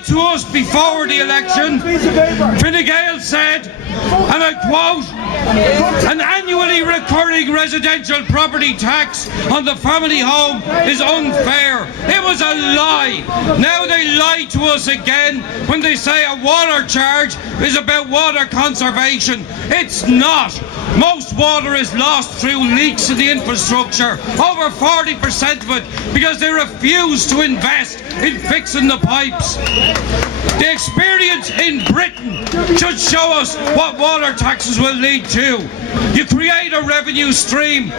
lied to us before the election. Fine Gael said, and I quote, "An annually recurring residential property tax on the family home is unfair." It was a lie. Now they lie to us again when they say a water charge is about water conservation. It's not. Most water is lost through leaks in the infrastructure, over 40% of it, because they refuse to invest in fixing the pipes. The experience in Britain should show us what water taxes will lead to. You create a revenue stream,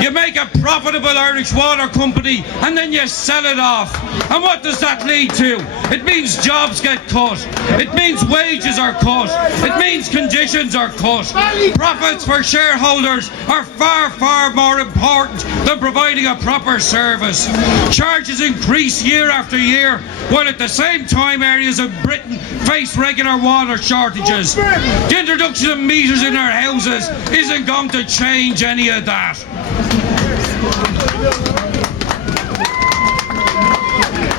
you make a profitable Irish water company, and then you sell it off. And what does that lead to? It means jobs get cut. It means wages are cut. It means conditions are cut. Profits for shareholders are far, far more important than providing a proper service. Charges increase year after year, while at the same time areas of Britain face regular water shortages. The introduction of meters in our houses isn't going to change any of that.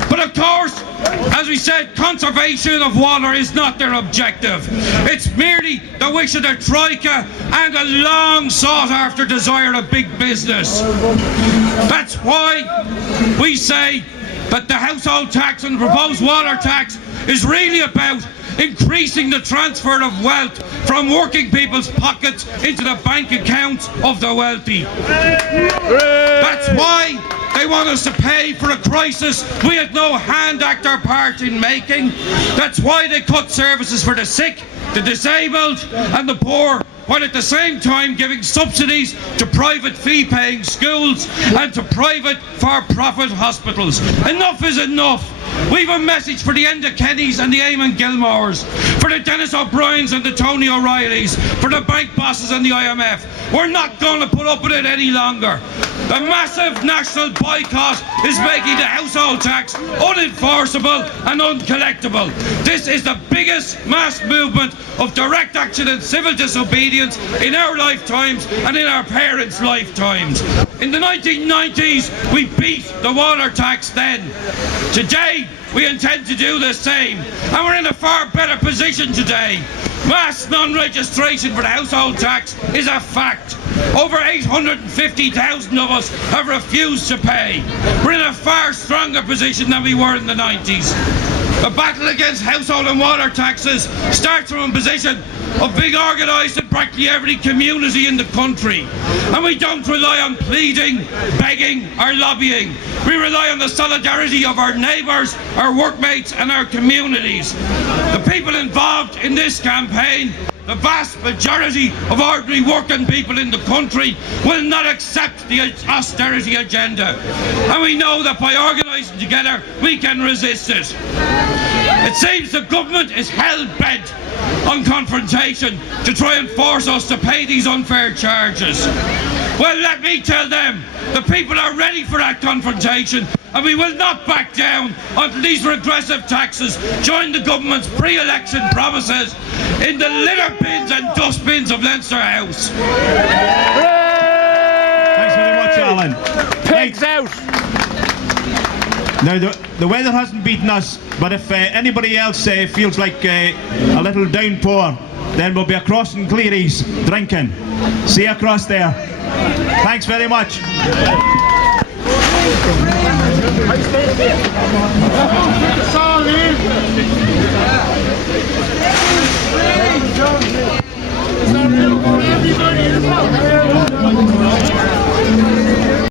But of course, as we said, conservation of water is not their objective. It's merely the wish of the Troika and a long sought after desire of big business. That's why we say that the household tax and the proposed water tax is really about increasing the transfer of wealth from working people's pockets into the bank accounts of the wealthy. That's why they want us to pay for a crisis we had no hand, act or part in making. That's why they cut services for the sick, the disabled and the poor, while at the same time giving subsidies to private fee-paying schools and to private for-profit hospitals. Enough is enough. We've a message for the Enda Kennys and the Eamon Gilmores, for the Dennis O'Briens and the Tony O'Reillys, for the bank bosses and the IMF. We're not going to put up with it any longer. The massive national boycott is making the household tax unenforceable and uncollectible. This is the biggest mass movement of direct action and civil disobedience in our lifetimes and in our parents' lifetimes. In the 1990s, we beat the water tax then. Today, we intend to do the same, and we're in a far better position today. Mass non-registration for the household tax is a fact. Over 850,000 of us have refused to pay. We're in a far stronger position than we were in the 90s. The battle against household and water taxes starts from a position of being organised in practically every community in the country. And we don't rely on pleading, begging or lobbying. We rely on the solidarity of our neighbours, our workmates and our communities. The people involved in this campaign, the vast majority of ordinary working people in the country, will not accept the austerity agenda. And we know that by organising together, we can resist it. It seems the government is hell-bent on confrontation to try and force us to pay these unfair charges. Well, let me tell them, the people are ready for that confrontation, and we will not back down until these regressive taxes join the government's pre-election promises in the litter bins and dustbins of Leinster House. Thanks very much, Alan. Pigs out! Now, the weather hasn't beaten us, but if anybody else feels like a little downpour, then we'll be across in Cleary's drinking. See you across there. Thanks very much.